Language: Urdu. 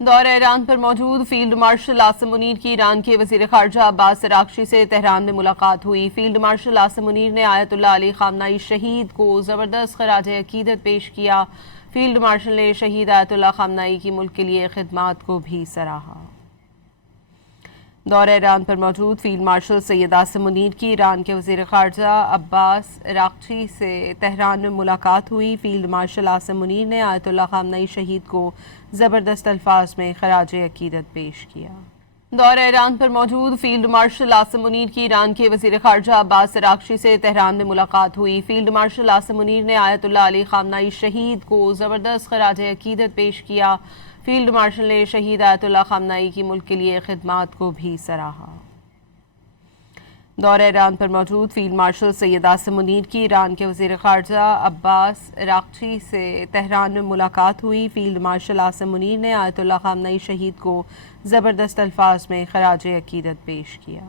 دورہ ایران پر موجود فیلڈ مارشل عاصم منیر کی ایران کے وزیر خارجہ عباس عراقچی سے تہران میں ملاقات ہوئی۔ فیلڈ مارشل عاصم منیر نے آیت اللہ علی خامنہئی شہید کو زبردست خراج عقیدت پیش کیا۔ فیلڈ مارشل نے شہید آیت اللہ خامنہئی کی ملک کے لیے خدمات کو بھی سراہا۔ دورہ ایران پر موجود فیلڈ مارشل سید عاصم منیر کی ایران کے وزیر خارجہ عباس عراقچی سے تہران میں ملاقات ہوئی۔ فیلڈ مارشل عاصم منیر نے آیت اللہ خامنہئی شہید کو زبردست الفاظ میں خراج عقیدت پیش کیا۔ دورہ ایران پر موجود فیلڈ مارشل عاصم منیر کی ایران کے وزیر خارجہ عباس عراقچی سے تہران میں ملاقات ہوئی۔ فیلڈ مارشل عاصم منیر نے آیت اللہ علی خامنہئی شہید کو زبردست خراج عقیدت پیش کیا۔ فیلڈ مارشل نے شہید آیت اللہ خامنہئی کی ملک کے لیے خدمات کو بھی سراہا۔ دورہ ایران پر موجود فیلڈ مارشل سید عاصم منیر کی ایران کے وزیر خارجہ عباس عراقچی سے تہران میں ملاقات ہوئی۔ فیلڈ مارشل عاصم منیر نے آیت اللہ خامنہئی شہید کو زبردست الفاظ میں خراج عقیدت پیش کیا۔